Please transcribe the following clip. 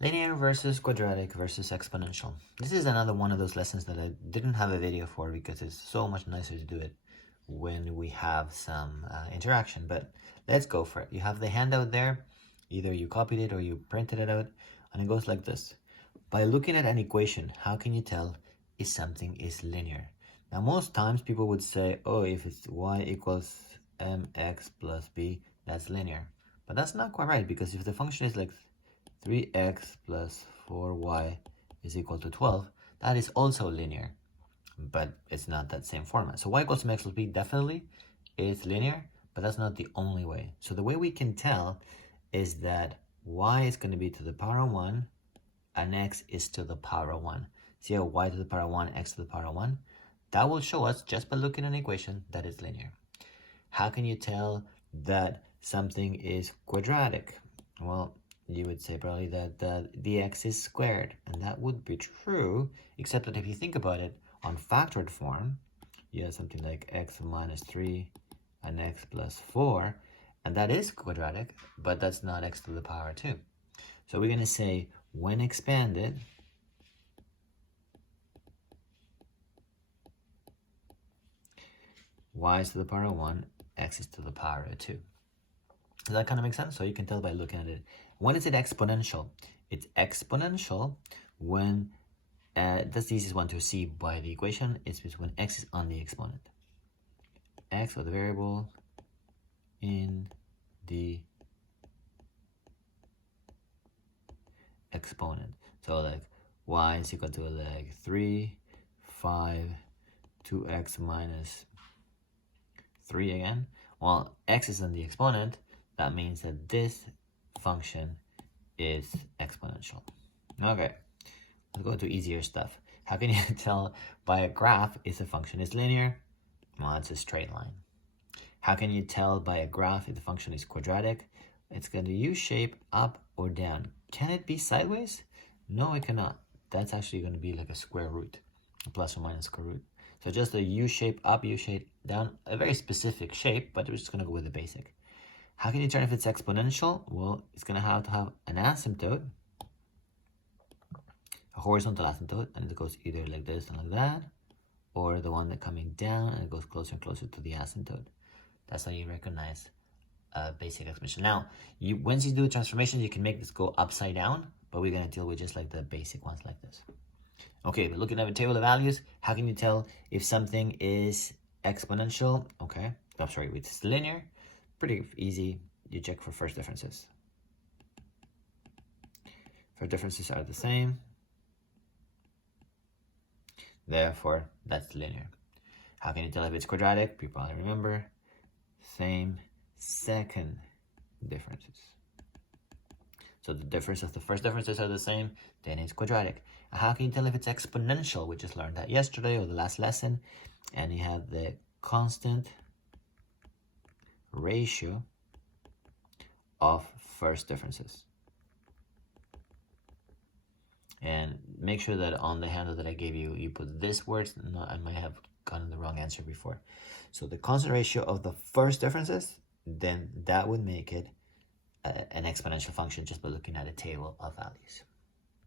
Linear versus quadratic versus exponential. This is another one of those lessons that I didn't have a video for because it's so much nicer to do it when we have some interaction, but let's go for it. You have the handout there. Either you copied it or you printed it out, and it goes like this. By looking at an equation, how can you tell if something is linear? Now, most times people would say, oh, if it's y equals mx plus b, that's linear. But that's not quite right, because if the function is like 3x plus 4y is equal to 12, that is also linear, but it's not that same format. So y equals mx plus b definitely is linear, but that's not the only way. So the way we can tell is that y is going to be to the power of 1 and x is to the power of 1. See how y to the power of 1, x to the power of 1? That will show us, just by looking at an equation, that it's linear. How can you tell that something is quadratic? Well, you would say probably that the x is squared, and that would be true, except that if you think about it on factored form, you have something like x minus 3 and x plus 4, and that is quadratic, but that's not x to the power 2. So we're going to say, when expanded, y is to the power of 1, x is to the power of 2. Does that kind of make sense? So you can tell by looking at it. When is it exponential? It's exponential when, that's the easiest one to see by the equation, it's when x is on the exponent. X, or the variable, in the exponent. So like y is equal to like 3, 5, 2x minus 3 again. Well, x is on the exponent. That means that this function is exponential. Okay, let's go to easier stuff. How can you tell by a graph if the function is linear? Well, it's a straight line. How can you tell by a graph if the function is quadratic? It's going to U-shape up or down. Can it be sideways? No, it cannot. That's actually going to be like a square root, a plus or minus square root. So just a U-shape up, U-shape down, a very specific shape, but we're just going to go with the basic. How can you tell if it's exponential? Well, it's going to have an asymptote, a horizontal asymptote, and it goes either like this and like that, or the one that coming down and it goes closer and closer to the asymptote. That's how you recognize a basic exponential. Now, once you do transformations, you can make this go upside down, but we're going to deal with just like the basic ones like this. Okay, but looking at a table of values, how can you tell if something is exponential? Okay, I'm sorry, it's linear. Pretty easy. You check for first differences. First differences are the same. Therefore, that's linear. How can you tell if it's quadratic? You probably remember. Same second differences. So the difference of the first differences are the same, then it's quadratic. And how can you tell if it's exponential? We just learned that yesterday or the last lesson. And you have the constant ratio of first differences. And make sure that on the handout that I gave you, you put this word. No, I might have gotten the wrong answer before. So the constant ratio of the first differences, then that would make it an exponential function just by looking at a table of values.